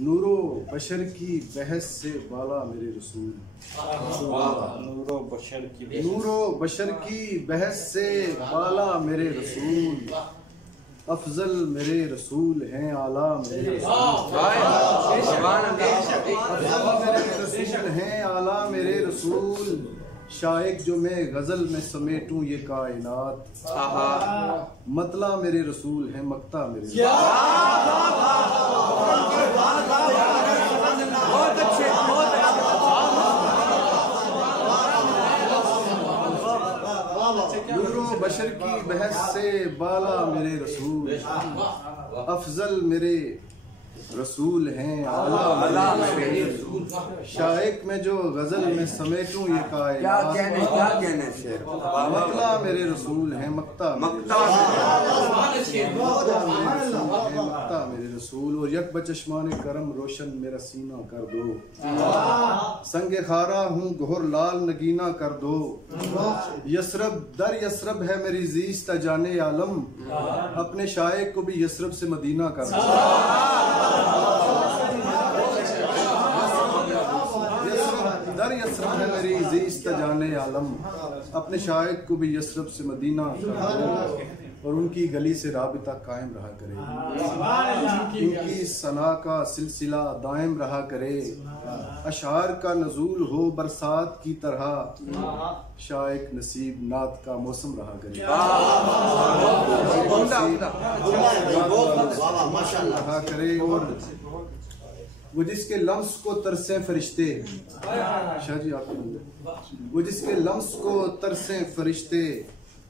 Neuro बशर की बहस से बाला मेरे रसूल, नूरो बशर की बहस से बाला मेरे रसूल, अफजल मेरे रसूल हैं, आला मेरे रसूल, रसूल हैं, आला मेरे रसूल। शाइक जो मैं गजल में समेटूं ये कायनात, मतला मेरे रसूल हैं, मक्ता मेरे रसूल। बहुत अच्छे, बहुत नूरो बशर की बहस से बाला मेरे रसूल, अफजल मेरे रसूल हैं, आला मेरे रसूल। शाइक में जो गजल में समेटूं ये कायनात, क्या कहने शेर, मक्ता मेरे रसूल हैं, मक्ता मक्ता मेरे रसूल। और यक बचश्मान करम रोशन मेरा सीना कर दो, संगे खारा हूँ गोहर लाल नगीना कर दो। यसरब दर यसरब है मेरी जीस्त जाने आलम, अपने शाइक को भी यसरब से मदीना कर दो। दर यसरब है मेरी जीस्त जाने आलम, अपने शाइक को भी यसरब से मदीना कर दो। और उनकी गली से राबिता कायम रहा करे, उनकी सना का सिलसिला दायम रहा करे। अशार का नजूल हो बरसात की तरह, शाइक नसीब नात का मौसम रहा करे, रहा करे। और वो जिसके लम्स को तरसे फरिश्ते, शाह जी आप वो जिसके लम्स को तरसे फरिश्ते,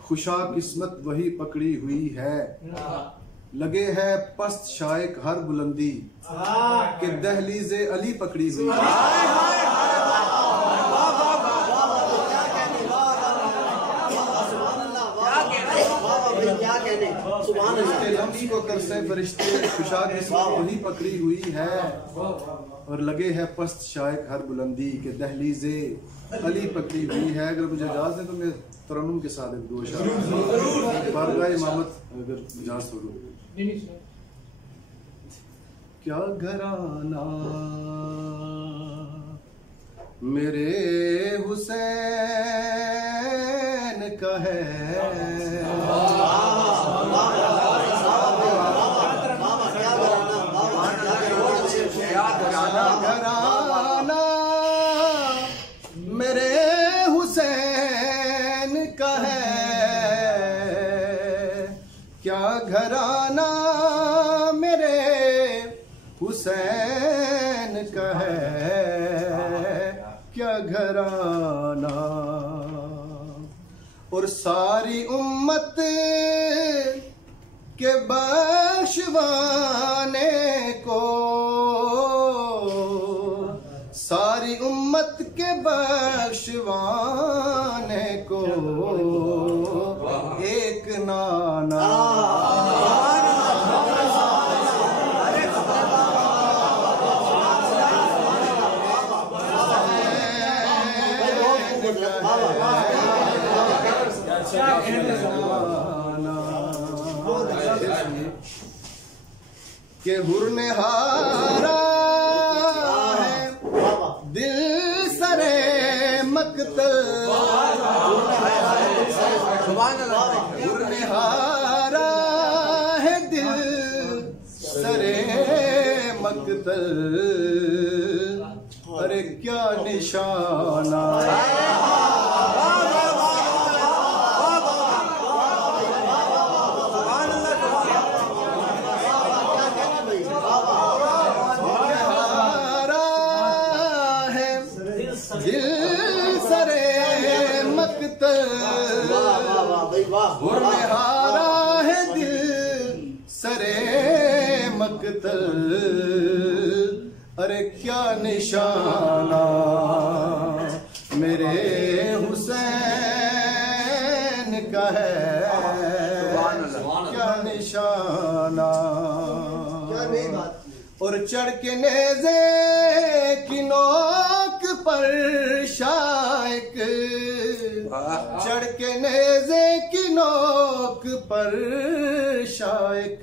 खुशा किस्मत वही पकड़ी हुई है। लगे है पस्त शाइक हर बुलंदी, कि दहलीज़े अली पकड़ी हुई है। उसके लम्स को तरसे फरिश्ते, खुशा किस्मत वही पकड़ी हुई है। और लगे है पस्त शाइक हर बुलंदी, के दहलीज़े अली पकड़ी हुई है। अगर मुझे इजाज़त है तो मैं तरन्नुम के साथ एक दो शायर बारगाह इमामत अगर इजाज़त हो। क्या घराना मेरे हुसैन का है, घराना मेरे हुसैन का है। क्या घराना मेरे हुसैन का है, क्या घराना। और सारी उम्मत के बख्शवाने को, सारी उम्मत के बख्शवाने को एक नाना। के हुर ने हारा है दिल सरे मकतल, हुर ने हारा है दिल सरे मकतल। अरे क्या निशाना, दिल सरे मकतल, हुर में हारा है दिल सरे मकतल। अरे क्या निशाना मेरे हुसैन का है, क्या निशाना। और चढ़ के नेज़े की नोक पर शाइक, चढ़ के नेज़े की नोक पर शाइक